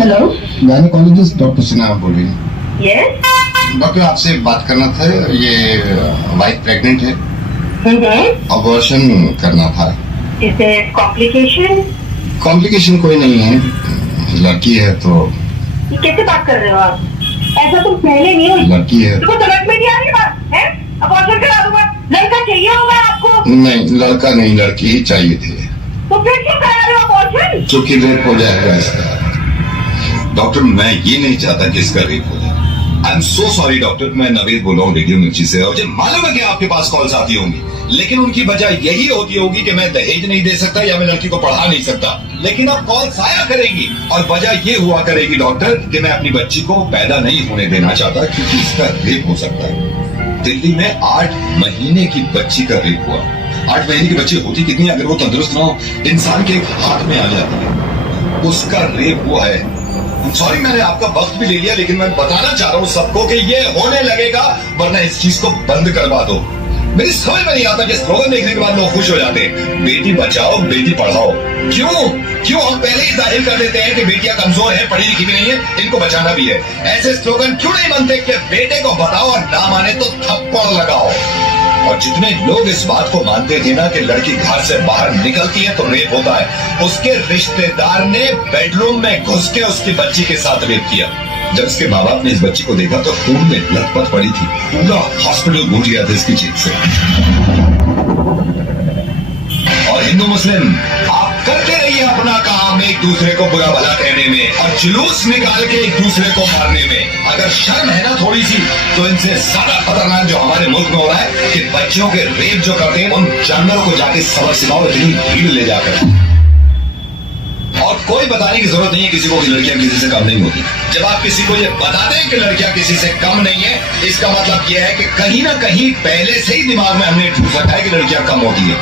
Hello. Gynaecologist doctor Sinha बोल रही हैं। यस। डॉक्टर आपसे बात करना था, ये वाइफ प्रेग्नेंट है, अबॉर्शन करना था। Is it complication? कॉम्प्लिकेशन कोई नहीं है, लड़की है तो। ये कैसे बात कर रहे हो आप? ऐसा तुम पहले नहीं हुई। लड़की है तुमको समझ में नहीं आ रही बात है? अबॉर्शन करा दूंगा। लड़का चाहिए होगा आपको? नहीं, लड़का नहीं, लड़की ही चाहिए थी। तो फिर क्यों करा रहे हो अबॉर्शन? चूंकि रेप हो जाएगा इसका। डॉक्टर मैं ये नहीं चाहता कि इसका रेप हो जाए। I am so sorry doctor, मैं नवेद बोल रहा हूँ रेडियो मिर्ची से। और मुझे मालूम है कि आपके पास कॉल्स आती होंगी, लेकिन उनकी वजह यही होती होगी कि मैं दहेज नहीं दे सकता या मैं लड़की को पढ़ा नहीं सकता। लेकिन अब कॉल्स आया करेगी और वजह ये हुआ करेगी डॉक्टर कि मैं अपनी बच्ची को पैदा नहीं होने देना चाहता क्योंकि इसका रेप हो सकता है। दिल्ली में 8 महीने की बच्ची का रेप हुआ। 8 महीने की बच्ची होती कितनी, अगर वो तंदुरुस्त ना हो, इंसान के एक हाथ में आ जाती है, उसका रेप हुआ है। सॉरी मैंने आपका वक्त भी ले लिया, लेकिन मैं बताना चाह रहा हूँ सबको कि ये होने लगेगा, वरना इस चीज को बंद करवा दो। मेरी समझ में नहीं आता कि स्लोगन देखने के बाद लोग खुश हो जाते हैं, बेटी बचाओ बेटी पढ़ाओ। क्यों हम पहले ही जाहिर कर देते हैं कि बेटियां कमजोर हैं, पढ़ी लिखी भी नहीं है, इनको बचाना भी है। ऐसे स्लोगन क्यों नहीं बनते कि बेटे को बताओ और ना माने तो थप्पड़ लगाओ। और जितने लोग इस बात को मानते थे ना कि लड़की घर से बाहर निकलती है तो रेप होता है, उसके रिश्तेदार ने बेडरूम में घुस के उसकी बच्ची के साथ रेप किया। जब उसके माँ बाप ने इस बच्ची को देखा तो खून में लथपथ पड़ी थी, पूरा हॉस्पिटल गूंज गया था इसकी चीख से। और हिंदू मुस्लिम आप करते रहिए अपना काम, एक दूसरे को बुरा भला कहने में और जुलूस निकाल के एक दूसरे को मारने में। अगर शर्म है ना थोड़ी सी, तो इनसे ज्यादा खतरनाक जो हमारे मुल्क में हो रहा है कि बच्चियों के रेप जो करते हैं, उन जानवरों को जाके सबक सिखाओ इतनी भीड़ ले जाकर। और कोई बताने की जरूरत नहीं है किसी को कि लड़कियां किसी से कम नहीं होती। जब आप किसी को ये बता दें कि लड़कियां किसी से कम नहीं है, इसका मतलब यह है कि कहीं ना कहीं पहले से ही दिमाग में हमने ठूस रखा है कि लड़कियां कम होती है।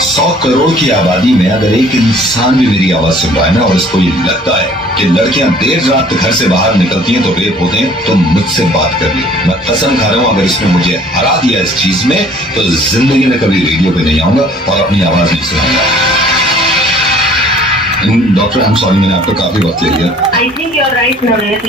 100 करोड़ की आबादी में अगर एक इंसान भी मेरी आवाज सुन रहा है ना और इसको ये लगता है कि लड़कियां देर रात घर से बाहर निकलती हैं तो रेप होते हैं, तो मुझसे बात कर ली। मैं कसम खा रहा हूं, अगर इसने मुझे हरा दिया इस चीज में तो जिंदगी में कभी रेडियो पे नहीं आऊंगा और अपनी आवाज नहीं सुनाऊंगा। डॉक्टर आई एम सॉरी, मैंने आपका काफी वक्त ले लिया। I think you are right Naved.